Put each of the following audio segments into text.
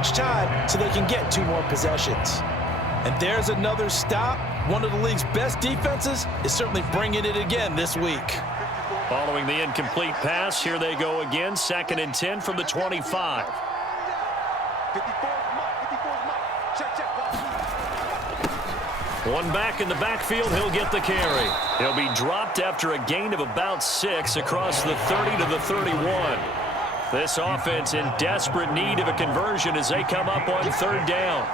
much time so they can get 2 more possessions. And there's another stop. One of the league's best defenses is certainly bringing it again this week. Following the incomplete pass, here they go again. 2nd and 10 from the 25. One back in the backfield, he'll get the carry. He'll be dropped after a gain of about 6 across the 30 to the 31. This offense in desperate need of a conversion as they come up on 3rd down.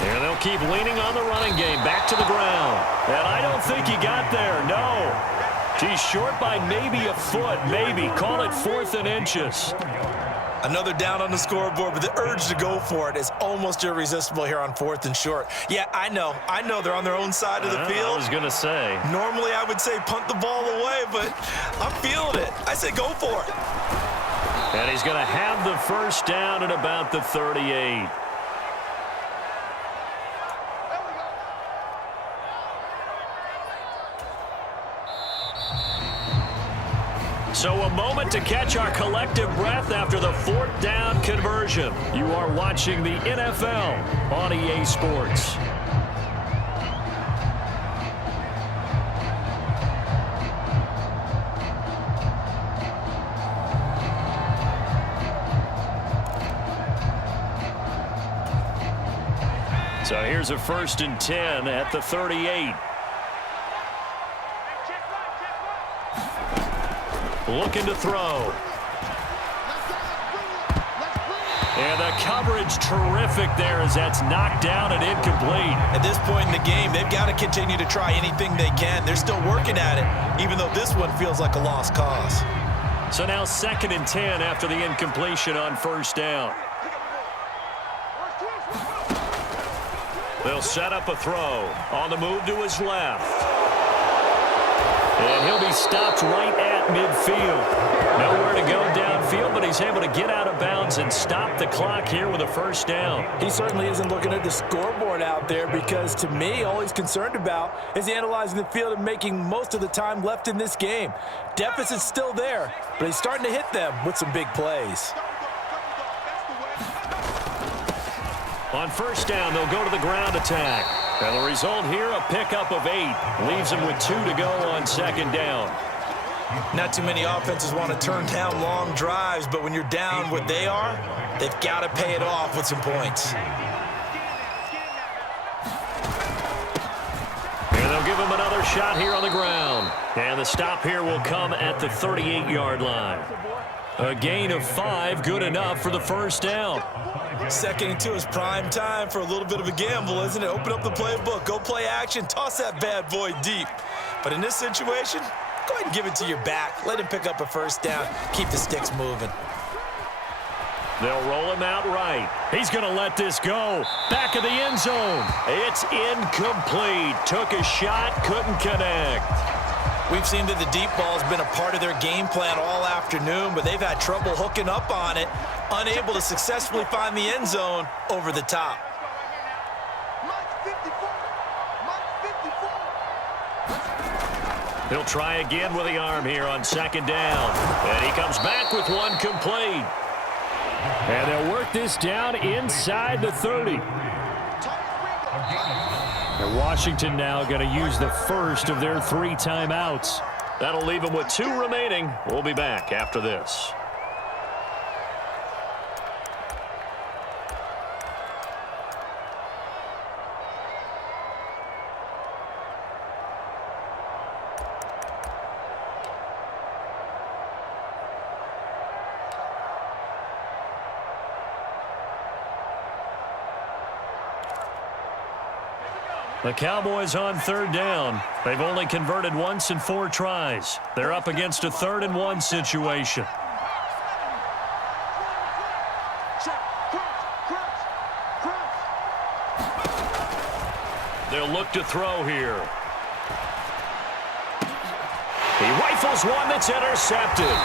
And they'll keep leaning on the running game. Back to the ground. And I don't think he got there. No. He's short by maybe a foot. Maybe. Call it 4th and inches. Another down on the scoreboard, but the urge to go for it is almost irresistible here on 4th and short. Yeah, I know they're on their own side of the field. I was going to say. Normally I would say punt the ball away, but I'm feeling it. I say go for it. And he's going to have the 1st down at about the 38. So a moment to catch our collective breath after the 4th down conversion. You are watching the NFL on EA Sports. So here's a 1st and 10 at the 38. Looking to throw. And the coverage terrific there as that's knocked down and incomplete. At this point in the game, they've got to continue to try anything they can. They're still working at it, even though this one feels like a lost cause. So now 2nd and 10 after the incompletion on 1st down. They'll set up a throw on the move to his left. And he'll be stopped right at midfield. Nowhere to go downfield, but he's able to get out of bounds and stop the clock here with a 1st down. He certainly isn't looking at the scoreboard out there because, to me, all he's concerned about is analyzing the field and making most of the time left in this game. Deficit's still there, but he's starting to hit them with some big plays. On 1st down, they'll go to the ground attack. And the result here, a pickup of 8. Leaves them with 2 to go on 2nd down. Not too many offenses want to turn down long drives, but when you're down what they are, they've got to pay it off with some points. And they'll give him another shot here on the ground. And the stop here will come at the 38-yard line. A gain of 5, good enough for the 1st down. 2nd and 2 is prime time for a little bit of a gamble, isn't it? Open up the playbook, go play action, toss that bad boy deep. But in this situation, go ahead and give it to your back. Let him pick up a 1st down. Keep the sticks moving. They'll roll him out right. He's going to let this go. Back of the end zone. It's incomplete. Took a shot, couldn't connect. We've seen that the deep ball has been a part of their game plan all afternoon, but they've had trouble hooking up on it, unable to successfully find the end zone over the top. He'll try again with the arm here on 2nd down. And he comes back with one complete. And they'll work this down inside the 30. And Washington now going to use the 1st of their 3 timeouts. That'll leave them with 2 remaining. We'll be back after this. The Cowboys on 3rd down. They've only converted once in 4 tries. They're up against a 3rd and 1 situation. They'll look to throw here. He rifles one that's intercepted.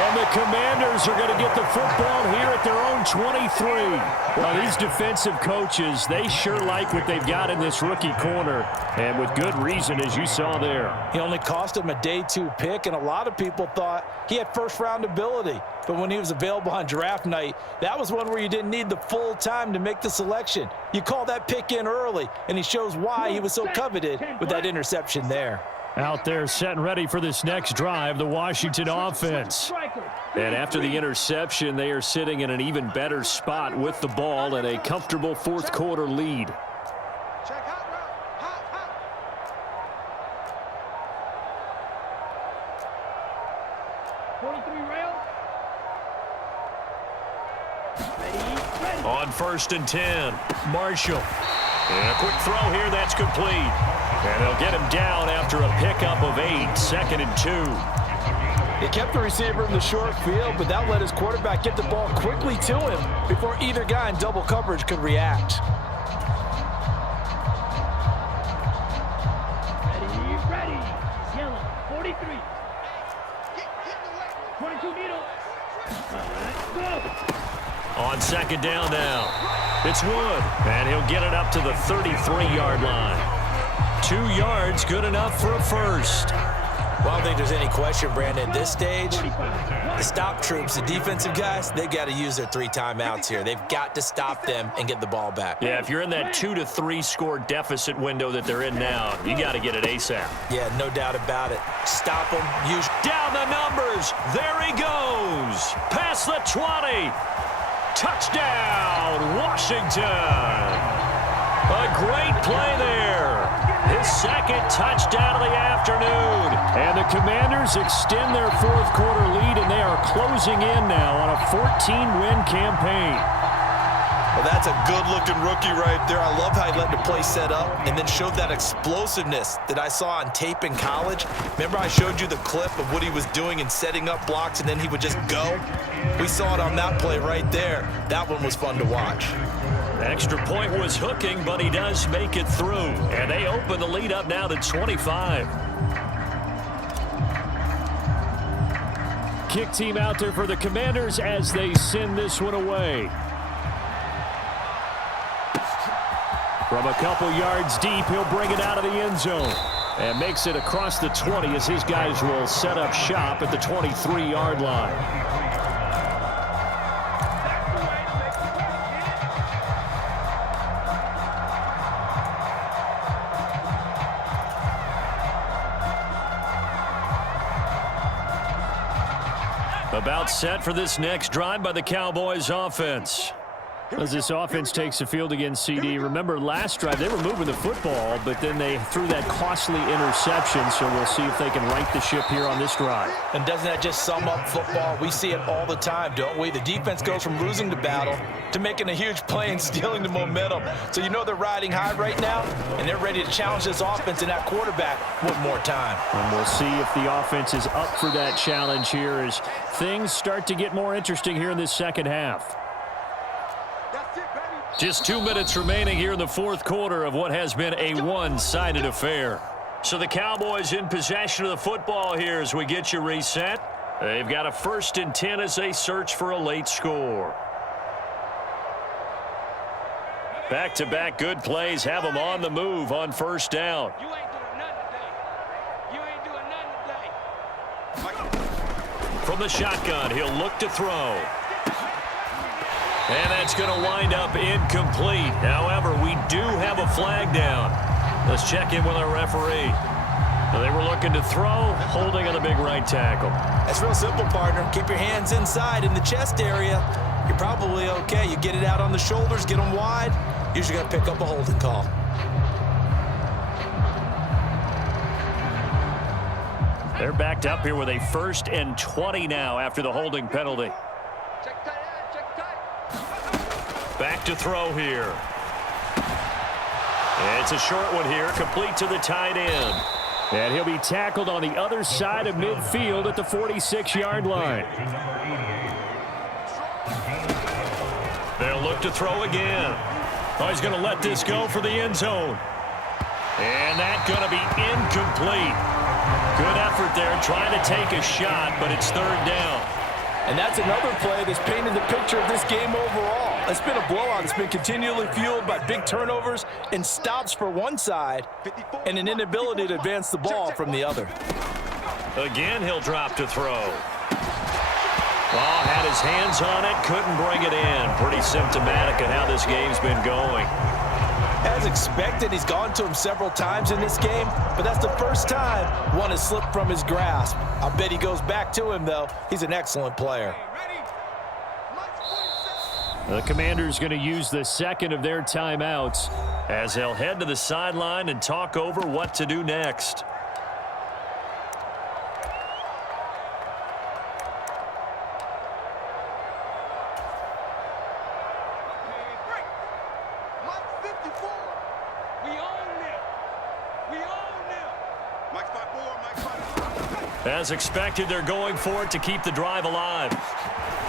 And the Commanders are going to get the football here at their own 23. Well, these defensive coaches, they sure like what they've got in this rookie corner, and with good reason, as you saw there. He only cost him a day 2 pick, and a lot of people thought he had first-round ability. But when he was available on draft night, that was one where you didn't need the full time to make the selection. You call that pick in early, and he shows why he was so coveted with that interception there. Out there setting ready for this next drive, the Washington offense. And after the interception, they are sitting in an even better spot with the ball and a comfortable fourth quarter lead. On 1st and 10, Marshall. And a quick throw here, that's complete. And they'll get him down after a pickup of 8, 2nd and 2. He kept the receiver in the short field, but that let his quarterback get the ball quickly to him before either guy in double coverage could react. Ready. Yellow, 43. 22 needle. Go. On 2nd down now, it's Wood. And he'll get it up to the 33-yard line. 2 yards, good enough for a first. Well, I don't think there's any question, Brandon, at this stage, the stop troops, the defensive guys, they've got to use their 3 timeouts here. They've got to stop them and get the ball back. Yeah, if you're in that 2 to 3 score deficit window that they're in now, you got to get it ASAP. Yeah, no doubt about it. Stop them. Use down the numbers. There he goes. Past the 20. Touchdown, Washington. A great play there. His 2nd touchdown of the afternoon. And the Commanders extend their fourth quarter lead, and they are closing in now on a 14-win campaign. Well, that's a good-looking rookie right there. I love how he let the play set up and then showed that explosiveness that I saw on tape in college. Remember I showed you the clip of what he was doing and setting up blocks, and then he would just go? We saw it on that play right there. That one was fun to watch. Extra point was hooking, but he does make it through. And they open the lead up now to 25. Kick team out there for the Commanders as they send this one away. From a couple yards deep, he'll bring it out of the end zone. And makes it across the 20 as his guys will set up shop at the 23-yard line. About set for this next drive by the Cowboys offense. As this offense takes the field against CD, remember last drive they were moving the football, but then they threw that costly interception, so we'll see if they can right the ship here on this drive. And doesn't that just sum up football? We see it all the time, don't we? The defense goes from losing the battle to making a huge play and stealing the momentum. So you know they're riding high right now, and they're ready to challenge this offense and that quarterback one more time. And we'll see if the offense is up for that challenge here as things start to get more interesting here in this second half. Just 2 minutes remaining here in the fourth quarter of what has been a one-sided affair. So the Cowboys in possession of the football here as we get you reset. They've got a 1st and 10 as they search for a late score. Back-to-back good plays have them on the move on 1st down. You ain't doing nothing today. You ain't doing nothing today. From the shotgun, he'll look to throw. And that's going to wind up incomplete. However, we do have a flag down. Let's check in with our referee. They were looking to throw, holding on the big right tackle. That's real simple, partner. Keep your hands inside in the chest area. You're probably okay. You get it out on the shoulders, get them wide. Usually going to pick up a holding call. They're backed up here with a 1st and 20 now after the holding penalty. Back to throw here. It's a short one here, complete to the tight end. And he'll be tackled on the other side of midfield at the 46-yard line. They'll look to throw again. Oh, he's going to let this go for the end zone. And that's going to be incomplete. Good effort there trying to take a shot, but it's 3rd down. And that's another play that's painted the picture of this game overall. It's been a blowout. It's been continually fueled by big turnovers and stops for one side and an inability to advance the ball from the other. Again, he'll drop to throw. Oh, had his hands on it, couldn't bring it in. Pretty symptomatic of how this game's been going. As expected, he's gone to him several times in this game, but that's the first time one has slipped from his grasp. I'll bet he goes back to him, though. He's an excellent player. The Commanders going to use the second of their timeouts as they'll head to the sideline and talk over what to do next. As expected, they're going for it to keep the drive alive.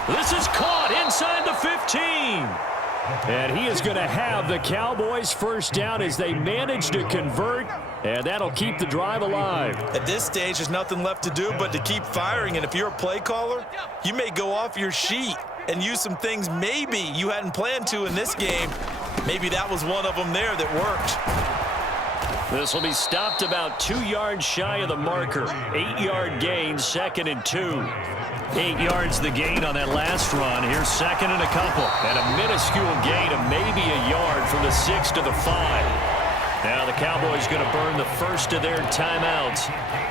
This is caught inside the 15. And he is going to have the Cowboys first down as they manage to convert, and that'll keep the drive alive. At this stage, there's nothing left to do but to keep firing, and if you're a play caller, you may go off your sheet and use some things maybe you hadn't planned to in this game. Maybe that was one of them there that worked. This will be stopped about 2 yards shy of the marker. 8-yard gain, 2nd and 2. 8 yards the gain on that last run. Here's 2nd and a couple. And a minuscule gain of maybe a yard from the 6 to the 5. Now the Cowboys going to burn the first of their timeouts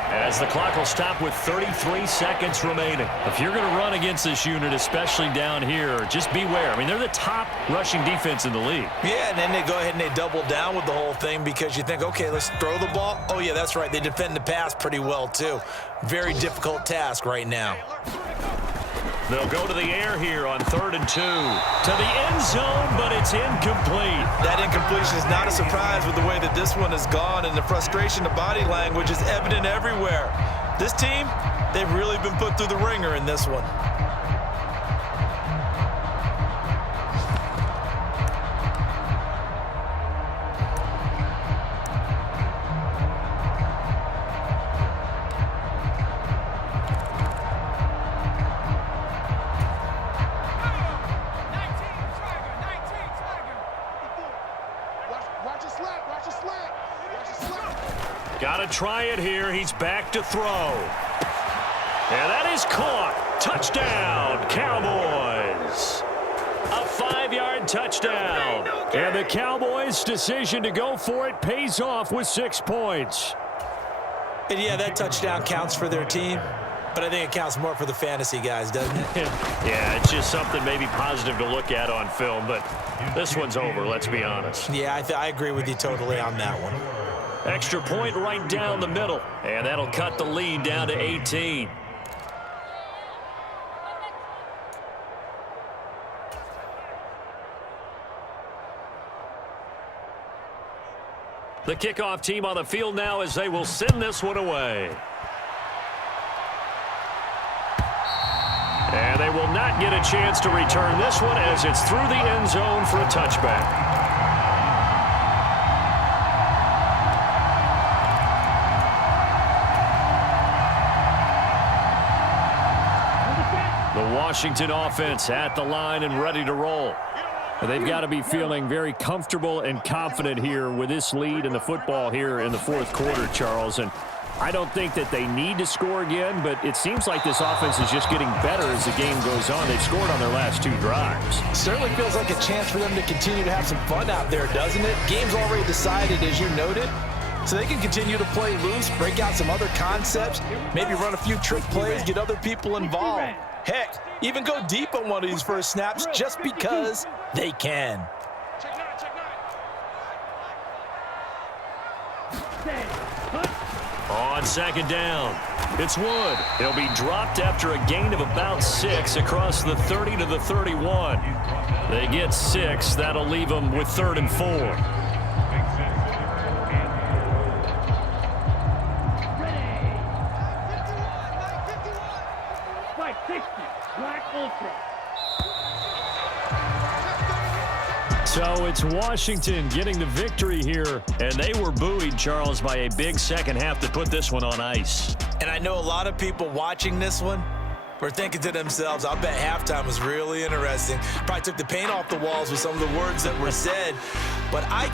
as the clock will stop with 33 seconds remaining. If you're going to run against this unit, especially down here, just beware. I mean, they're the top rushing defense in the league. Yeah, and then they go ahead and they double down with the whole thing because you think, okay, let's throw the ball. Oh, yeah, that's right. They defend the pass pretty well, too. Very difficult task right now. They'll go to the air here on 3rd and 2. To the end zone, but it's incomplete. That incompletion is not a surprise with the way that this one has gone, and the frustration of body language is evident everywhere. This team, they've really been put through the ringer in this one. Got to try it here. He's back to throw. And that is caught. Touchdown, Cowboys. A 5-yard touchdown. And the Cowboys' decision to go for it pays off with 6 points. And yeah, that touchdown counts for their team, but I think it counts more for the fantasy guys, doesn't it? Yeah, it's just something maybe positive to look at on film, but this one's over, let's be honest. Yeah, I agree with you totally on that one. Extra point right down the middle, and that'll cut the lead down to 18. The kickoff team on the field now as they will send this one away. And they will not get a chance to return this one as it's through the end zone for a touchback. The Washington offense at the line and ready to roll. They've got to be feeling very comfortable and confident here with this lead in the football here in the 4th quarter, Charles. And I don't think that they need to score again, but it seems like this offense is just getting better as the game goes on. They've scored on their last 2 drives. Certainly feels like a chance for them to continue to have some fun out there, doesn't it? Game's already decided, as you noted. So they can continue to play loose, break out some other concepts, maybe run a few trick plays, get other people involved. Heck, even go deep on one of these first snaps just because they can. On 2nd down, it's Wood. He'll be dropped after a gain of about 6 across the 30 to the 31. They get 6. That'll leave them with 3rd and 4. So it's Washington getting the victory here, and they were buoyed, Charles, by a big second half to put this one on ice. And I know a lot of people watching this one were thinking to themselves, I'll bet halftime was really interesting. Probably took the paint off the walls with some of the words that were said. But I